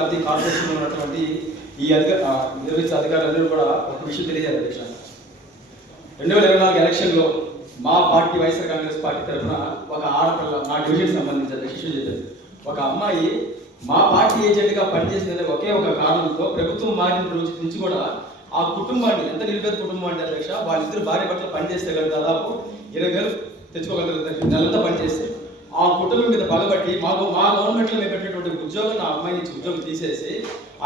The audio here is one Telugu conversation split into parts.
కార్పొరేషన్ ఉన్నటువంటి ఈ నిర్వహించే అధికారులందరూ కూడా ఒక విషయం తెలియజేయాలి అధ్యక్ష. 2024 ఎలక్షన్లో మా పార్టీ వైఎస్ఆర్ కాంగ్రెస్ పార్టీ తరఫున ఒక ఆడపిల్ల మా డివిజన్ సంబంధించి అధ్యక్ష చెప్పారు. ఒక అమ్మాయి మా పార్టీ ఏజెంట్గా పనిచేసిందనే ఒకే ఒక కారణంతో ప్రభుత్వం మారిన రోజు నుంచి కూడా ఆ కుటుంబాన్ని ఎంత నిరుపేద కుటుంబం అంటే అధ్యక్ష, వాళ్ళిద్దరు భార్య భర్తలు పనిచేస్తే కదా దాదాపు 20,000 తెచ్చుకోగలుగుతారు నెలంతా పనిచేస్తే. ఆ కుటుంబం మీద పగబట్టి మా గవర్నమెంట్లో మేము పెట్టినటువంటి ఉద్యోగం ఆ అమ్మాయి నుంచి ఉద్యోగం తీసేసి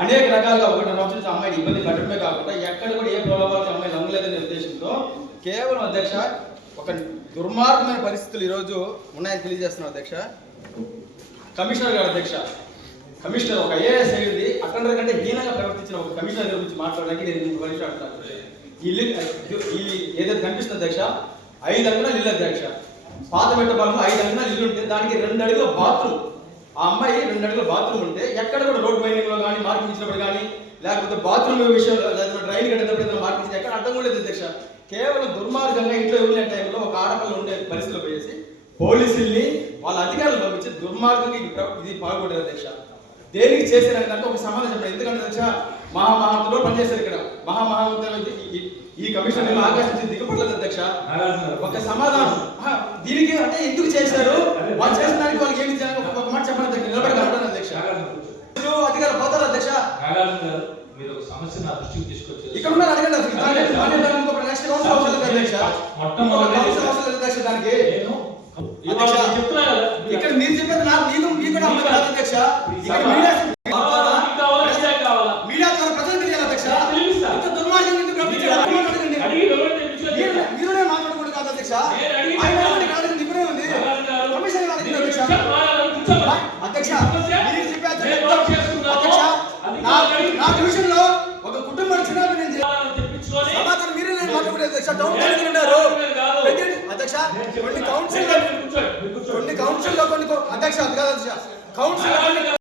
అనేక రకాలుగా ఒకటి సంవత్సరం అమ్మాయిని ఇబ్బంది పెట్టడమే కాకుండా ఎక్కడ కూడా ఏ ప్రలోభాలకు అమ్మాయి నమ్మలేదనే ఉద్దేశంతో కేవలం అధ్యక్ష ఒక దుర్మార్గమైన పరిస్థితులు ఈరోజు ఉన్నాయని తెలియజేస్తున్నాం అధ్యక్ష. కమిషనర్ గారు అధ్యక్ష, కమిషనర్ ఒక ఐఏఎస్ అయ్యింది అటెండర్ కంటే హీనంగా ప్రవర్తించిన ఒక కమిషనర్ గురించి మాట్లాడడానికి నేను మనిషి అంటున్నాను. ఈ ఏదైతే కనిపిస్తుంది అధ్యక్ష 5 అంకణాలు ఇల్లు అధ్యక్ష. పాత పెట్టపాలను 5 అంకణాలు ఇల్లు ఉంటే దానికి 2 అడుగుల బాత్రూమ్. ఆ అమ్మాయి 2 అడుగుల బాత్రూమ్ ఉంటే ఎక్కడ కూడా రోడ్ వైండింగ్ లో కానీ మార్కింగ్ ఇచ్చినప్పుడు కానీ లేకపోతే బాత్రూమ్ విషయంలో రైలు కట్టినప్పుడు ఏదైనా మార్కింగ్ ఎక్కడ అడ్డం కూడా లేదు అధ్యక్ష. కేవలం దుర్మార్గంగా ఇంట్లో ఎవరిన టైంలో ఒక ఆడపిల్ల ఉండే పరిస్థితులు పోయేసి పోలీసుల్ని వాళ్ళ అధికారులు పంపించి దుర్మార్గంగా ఇది పాల్గొంటారు అధ్యక్ష. దేనికి చేశారంటే ఒక సమాధానం చెప్పండి. ఎందుకంటే అధ్యక్ష మహామహంతులో పనిచేశారు ఇక్కడ మహామహంతులు ఈ కమిషన్ ఆకర్షించి దిగపడలేదు అధ్యక్ష. ఒక సమాధానం దీనికి అంటే ఎందుకు చేశారు, వాళ్ళు చేసిన దానికి వాళ్ళకి ఏమి చేయాలి ఒక మాట చెప్పండి నిలబడగలరు అధ్యక్ష. అధికారులు పోతారు అధ్యక్ష. ఇక్కడ ఉన్నారు అడగండి అధ్యక్ష. దానికి ఇక్కడ మీరు చెప్పేది నాకు మీకు కూడా అధ్యక్ష. ఇక్కడ మీడియా ద్వారా ప్రజలు తెలియాలి అధ్యక్ష. ఇంత దుర్మార్గం ఎందుకు మీరునే మాట్లాడకూడదు కాదు అధ్యక్ష. ఇప్పుడే ఉంది కమిషన్ అధ్యక్ష. అధ్యక్ష మీరు చెప్పే అధ్యక్ష నా డివిజన్ లో ఒక కుటుంబం చిన్న సమాధానం మీరే మాట్లాడకూడదు అధ్యక్ష. టౌన్ ఉన్నారు అధ్యక్ష. కొన్ని కౌన్సిల్ లో కొన్ని అధ్యక్ష అది కాదు అధ్యక్ష కౌన్సిల్